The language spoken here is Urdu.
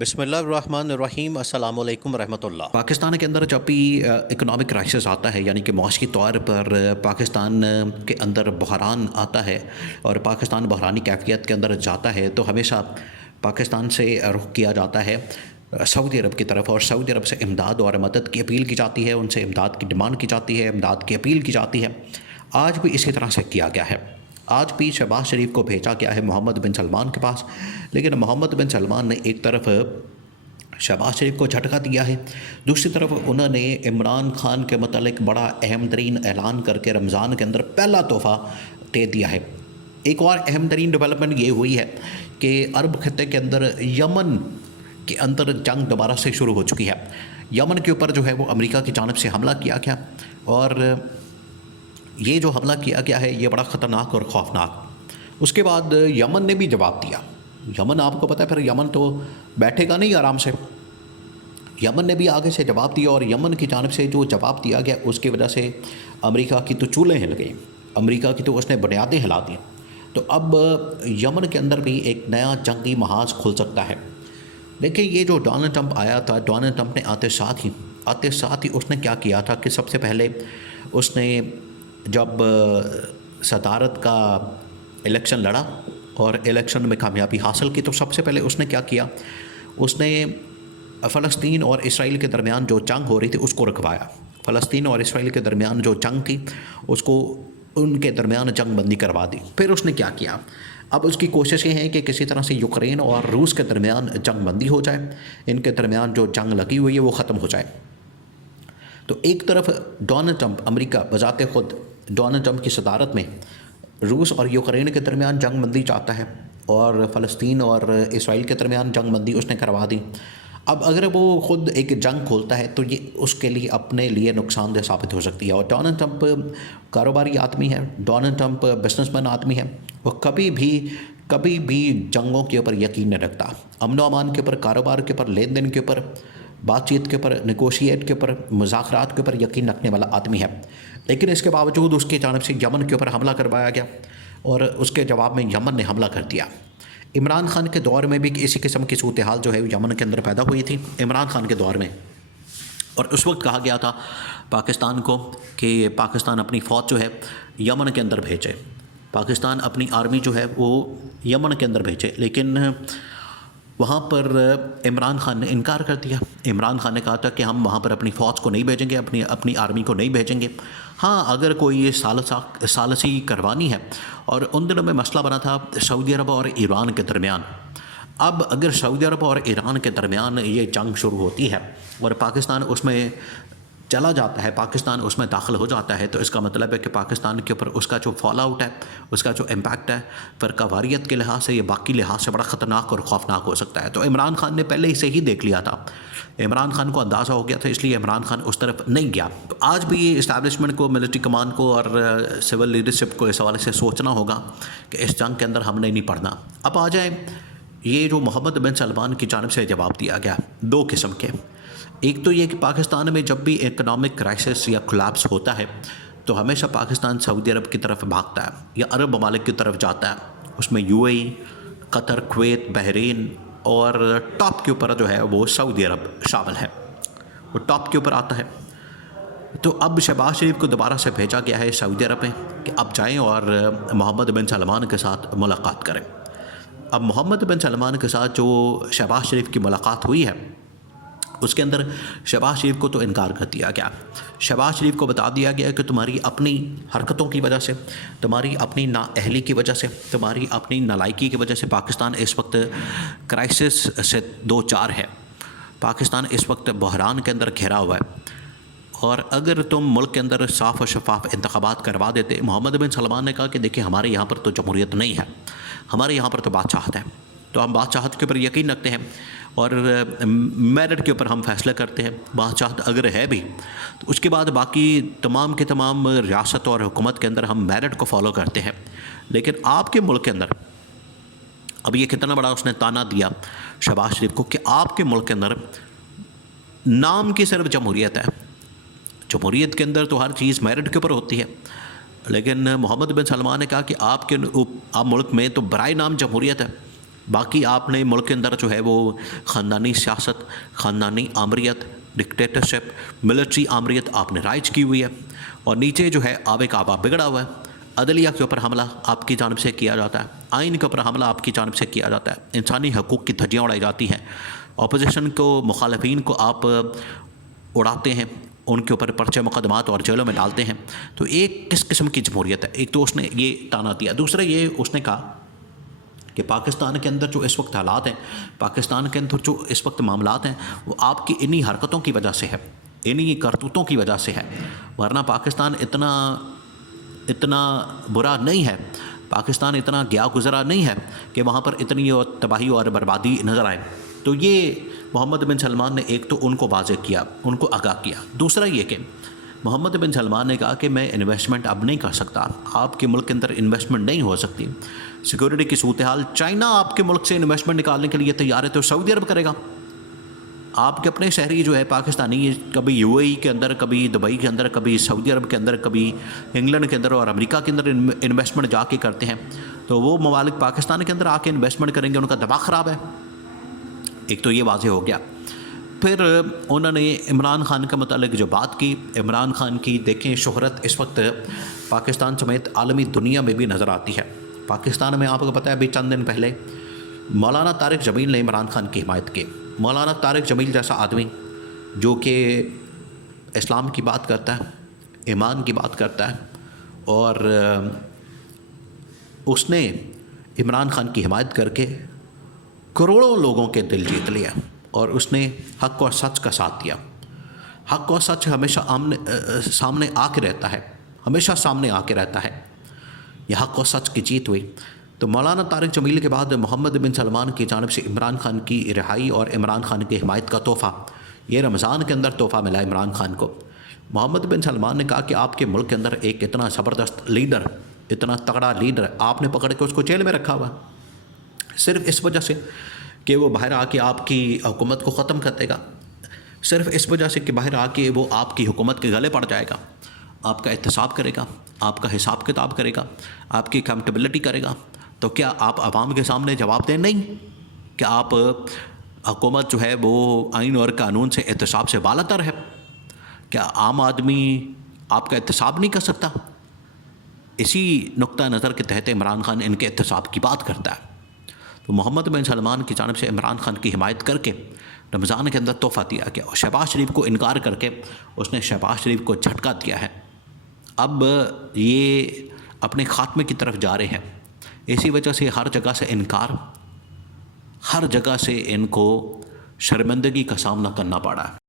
بسم اللہ الرحمن الرحیم، السلام علیکم ورحمۃ اللہ۔ پاکستان کے اندر جب بھی اکنامک کرائسس آتا ہے، یعنی کہ معاشی طور پر پاکستان کے اندر بحران آتا ہے اور پاکستان بحرانی کیفیت کے اندر جاتا ہے، تو ہمیشہ پاکستان سے رخ کیا جاتا ہے سعودی عرب کی طرف، اور سعودی عرب سے امداد اور مدد کی اپیل کی جاتی ہے، ان سے امداد کی ڈیمانڈ کی جاتی ہے، امداد کی اپیل کی جاتی ہے۔ آج بھی اسی طرح سے کیا گیا ہے۔ آج بھی شہباز شریف کو بھیجا گیا ہے محمد بن سلمان کے پاس، لیکن محمد بن سلمان نے ایک طرف شہباز شریف کو جھٹکا دیا ہے، دوسری طرف انہوں نے عمران خان کے متعلق بڑا اہم ترین اعلان کر کے رمضان کے اندر پہلا تحفہ دے دیا ہے۔ ایک اور اہم ترین ڈیولپمنٹ یہ ہوئی ہے کہ عرب خطے کے اندر یمن کے اندر جنگ دوبارہ سے شروع ہو چکی ہے۔ یمن کے اوپر جو ہے وہ امریکہ کی جانب سے حملہ کیا گیا، اور یہ جو حملہ کیا گیا ہے یہ بڑا خطرناک اور خوفناک۔ اس کے بعد یمن نے بھی جواب دیا۔ یمن، آپ کو پتہ ہے پھر یمن تو بیٹھے گا نہیں آرام سے، یمن نے بھی آگے سے جواب دیا، اور یمن کی جانب سے جو جواب دیا گیا اس کی وجہ سے امریکہ کی تو چولیں ہل گئیں، امریکہ کی تو اس نے بنیادیں ہلا دیں۔ تو اب یمن کے اندر بھی ایک نیا جنگی محاذ کھل سکتا ہے۔ دیکھیں، یہ جو ڈونلڈ ٹرمپ آیا تھا، ڈونلڈ ٹرمپ نے آتے ساتھ ہی اس نے کیا کیا تھا کہ سب سے پہلے اس نے جب صدارت کا الیکشن لڑا اور الیکشن میں کامیابی حاصل کی، تو سب سے پہلے اس نے کیا کیا، اس نے فلسطین اور اسرائیل کے درمیان جو جنگ ہو رہی تھی اس کو رکھوایا۔ فلسطین اور اسرائیل کے درمیان جو جنگ تھی اس کو ان کے درمیان جنگ بندی کروا دی۔ پھر اس نے کیا کیا، اب اس کی کوشش یہ ہے کہ کسی طرح سے یوکرین اور روس کے درمیان جنگ بندی ہو جائے، ان کے درمیان جو جنگ لگی ہوئی ہے وہ ختم ہو جائے۔ تو ایک طرف ڈونلڈ ٹرمپ، امریکہ بذات خود ڈونلڈ ٹرمپ کی صدارت میں روس اور یوکرین کے درمیان جنگ بندی چاہتا ہے، اور فلسطین اور اسرائیل کے درمیان جنگ بندی اس نے کروا دی۔ اب اگر وہ خود ایک جنگ کھولتا ہے تو یہ اس کے لیے اپنے لیے نقصان دہ ثابت ہو سکتی ہے۔ اور ڈونلڈ ٹرمپ کاروباری آدمی ہے، ڈونلڈ ٹرمپ بزنس مین آدمی ہے، وہ کبھی بھی جنگوں کے اوپر یقین نہیں رکھتا۔ امن و امان کے اوپر، کاروبار کے اوپر، لین دین کے اوپر، بات چیت کے اوپر، نیگوشیٹ کے اوپر، مذاکرات کے اوپر یقین رکھنے والا آدمی ہے۔ لیکن اس کے باوجود اس کی جانب سے یمن کے اوپر حملہ کروایا گیا، اور اس کے جواب میں یمن نے حملہ کر دیا۔ عمران خان کے دور میں بھی اسی قسم کی صورتحال جو ہے یمن کے اندر پیدا ہوئی تھی، عمران خان کے دور میں، اور اس وقت کہا گیا تھا پاکستان کو کہ پاکستان اپنی فوج جو ہے یمن کے اندر بھیجے، پاکستان اپنی آرمی جو ہے وہ یمن کے اندر بھیجے، لیکن وہاں پر عمران خان نے انکار کر دیا۔ عمران خان نے کہا تھا کہ ہم وہاں پر اپنی فوج کو نہیں بھیجیں گے، اپنی آرمی کو نہیں بھیجیں گے، ہاں اگر کوئی ثالثی کروانی ہے۔ اور ان دنوں میں مسئلہ بنا تھا سعودی عرب اور ایران کے درمیان۔ اب اگر سعودی عرب اور ایران کے درمیان یہ جنگ شروع ہوتی ہے اور پاکستان اس میں چلا جاتا ہے، پاکستان اس میں داخل ہو جاتا ہے، تو اس کا مطلب ہے کہ پاکستان کے اوپر اس کا جو فال آؤٹ ہے، اس کا جو امپیکٹ ہے، فرقہ واریت کے لحاظ سے یا باقی لحاظ سے بڑا خطرناک اور خوفناک ہو سکتا ہے۔ تو عمران خان نے پہلے سے ہی دیکھ لیا تھا، عمران خان کو اندازہ ہو گیا تھا، اس لیے عمران خان اس طرف نہیں گیا۔ تو آج بھی یہ اسٹیبلشمنٹ کو، ملٹری کمان کو اور سول لیڈرشپ کو اس حوالے سے سوچنا ہوگا کہ اس جنگ کے اندر ہم نے نہیں پڑھنا۔ اب آ جائیں، یہ جو محمد بن سلمان کی جانب سے جواب دیا گیا، دو قسم کے۔ ایک تو یہ کہ پاکستان میں جب بھی اکنامک کرائسس یا کولیپس ہوتا ہے تو ہمیشہ پاکستان سعودی عرب کی طرف بھاگتا ہے یا عرب ممالک کی طرف جاتا ہے، اس میں you a E, Qatar, Kuwait, Bahrain, اور ٹاپ کے اوپر جو ہے وہ سعودی عرب شامل ہے، وہ ٹاپ کے اوپر آتا ہے۔ تو اب شہباز شریف کو دوبارہ سے بھیجا گیا ہے سعودی عرب میں کہ اب جائیں اور محمد بن سلمان کے ساتھ ملاقات کریں۔ اب محمد بن سلمان کے ساتھ جو شہباز شریف کی ملاقات ہوئی ہے اس کے اندر شہباز شریف کو تو انکار کر دیا گیا۔ شہباز شریف کو بتا دیا گیا کہ تمہاری اپنی حرکتوں کی وجہ سے، تمہاری اپنی نااہلی کی وجہ سے، تمہاری اپنی نالائکی کی وجہ سے پاکستان اس وقت کرائسس سے دو چار ہے، پاکستان اس وقت بحران کے اندر گھرا ہوا ہے، اور اگر تم ملک کے اندر صاف و شفاف انتخابات کروا دیتے۔ محمد بن سلمان نے کہا کہ دیکھیں، ہمارے یہاں پر تو جمہوریت نہیں ہے، ہمارے یہاں پر تو بادشاہت ہے، تو ہم بادشاہت کے اوپر یقین رکھتے ہیں اور میرٹ کے اوپر ہم فیصلہ کرتے ہیں۔ بادشاہت اگر ہے بھی تو اس کے بعد باقی تمام کے تمام ریاست اور حکومت کے اندر ہم میرٹ کو فالو کرتے ہیں، لیکن آپ کے ملک کے اندر، اب یہ کتنا بڑا اس نے تانا دیا شہباز شریف کو کہ آپ کے ملک کے اندر نام کی صرف جمہوریت ہے، جمہوریت کے اندر تو ہر چیز میرٹ کے اوپر ہوتی ہے، لیکن محمد بن سلمان نے کہا کہ آپ ملک میں تو برائے نام جمہوریت ہے، باقی آپ نے ملک کے اندر جو ہے وہ خاندانی سیاست، خاندانی آمریت، ڈکٹیٹرشپ، ملٹری آمریت آپ نے رائج کی ہوئی ہے، اور نیچے جو ہے آب کعبہ بگڑا ہوا ہے۔ عدلیہ کے اوپر حملہ آپ کی جانب سے کیا جاتا ہے، آئین کے اوپر حملہ آپ کی جانب سے کیا جاتا ہے، انسانی حقوق کی دھجیاں اڑائی جاتی ہیں، اپوزیشن کو، مخالفین کو آپ اڑاتے ہیں، ان کے اوپر پرچے مقدمات اور جیلوں میں ڈالتے ہیں۔ تو ایک کس قسم کی جمہوریت ہے؟ ایک تو اس نے یہ تانا دیا، دوسرا یہ اس نے کہا کہ پاکستان کے اندر جو اس وقت حالات ہیں، پاکستان کے اندر جو اس وقت معاملات ہیں، وہ آپ کی انہی حرکتوں کی وجہ سے ہے، انہی کرتوتوں کی وجہ سے ہے، ورنہ پاکستان اتنا برا نہیں ہے، پاکستان اتنا گیا گزرا نہیں ہے کہ وہاں پر اتنی تباہی اور بربادی نظر آئے۔ تو یہ محمد بن سلمان نے ایک تو ان کو واضح کیا، ان کو آگاہ کیا۔ دوسرا یہ کہ محمد بن سلمان نے کہا کہ میں انویسٹمنٹ اب نہیں کر سکتا، آپ کے ملک کے اندر انویسٹمنٹ نہیں ہو سکتی، سیکورٹی کی صورتحال، چائنا آپ کے ملک سے انویسٹمنٹ نکالنے کے لیے تیار ہے تو سعودی عرب کرے گا، آپ کے اپنے شہری جو ہے پاکستانی کبھی یو اے ای کے اندر، کبھی دبئی کے اندر، کبھی سعودی عرب کے اندر، کبھی انگلینڈ کے اندر اور امریکہ کے اندر انویسٹمنٹ جا کے کرتے ہیں، تو وہ ممالک پاکستان کے اندر آ کے انویسٹمنٹ کریں گے، ان کا دماغ خراب ہے۔ ایک تو یہ واضح ہو گیا۔ پھر انہوں نے عمران خان کے متعلق جو بات کی، عمران خان کی دیکھیں شہرت اس وقت پاکستان سمیت عالمی دنیا میں بھی نظر آتی ہے۔ پاکستان میں آپ کو پتہ ہے ابھی چند دن پہلے مولانا طارق جمیل نے عمران خان کی حمایت کی۔ مولانا طارق جمیل جیسا آدمی جو کہ اسلام کی بات کرتا ہے، ایمان کی بات کرتا ہے، اور اس نے عمران خان کی حمایت کر کے کروڑوں لوگوں کے دل جیت لیا، اور اس نے حق اور سچ کا ساتھ دیا۔ حق اور سچ ہمیشہ سامنے آ کے رہتا ہے، ہمیشہ سامنے آ کے رہتا ہے۔ یہ حق اور سچ کی جیت ہوئی۔ تو مولانا طارق جمیل کے بعد محمد بن سلمان کی جانب سے عمران خان کی رہائی اور عمران خان کی حمایت کا تحفہ، یہ رمضان کے اندر تحفہ ملا عمران خان کو۔ محمد بن سلمان نے کہا کہ آپ کے ملک کے اندر ایک اتنا زبردست لیڈر، اتنا تگڑا لیڈر آپ نے پکڑ کے اس کو جیل میں رکھا ہوا، صرف اس وجہ سے کہ وہ باہر آ کے آپ کی حکومت کو ختم کر دے گا، صرف اس وجہ سے کہ باہر آ کے وہ آپ کی حکومت کے گلے پڑ جائے گا، آپ کا احتساب کرے گا، آپ کا حساب کتاب کرے گا، آپ کی اکاؤنٹیبلٹی کرے گا۔ تو کیا آپ عوام کے سامنے جواب دیں؟ نہیں۔ کیا آپ حکومت جو ہے وہ آئین اور قانون سے احتساب سے بالاتر ہے؟ کیا عام آدمی آپ کا احتساب نہیں کر سکتا؟ اسی نقطہ نظر کے تحت عمران خان ان کے احتساب کی بات کرتا ہے۔ تو محمد بن سلمان کی جانب سے عمران خان کی حمایت کر کے رمضان کے اندر تحفہ دیا گیا، اور شہباز شریف کو انکار کر کے اس نے شہباز شریف کو جھٹکا دیا ہے۔ اب یہ اپنے خاتمے کی طرف جا رہے ہیں، اسی وجہ سے ہر جگہ سے انکار، ہر جگہ سے ان کو شرمندگی کا سامنا کرنا پڑا ہے۔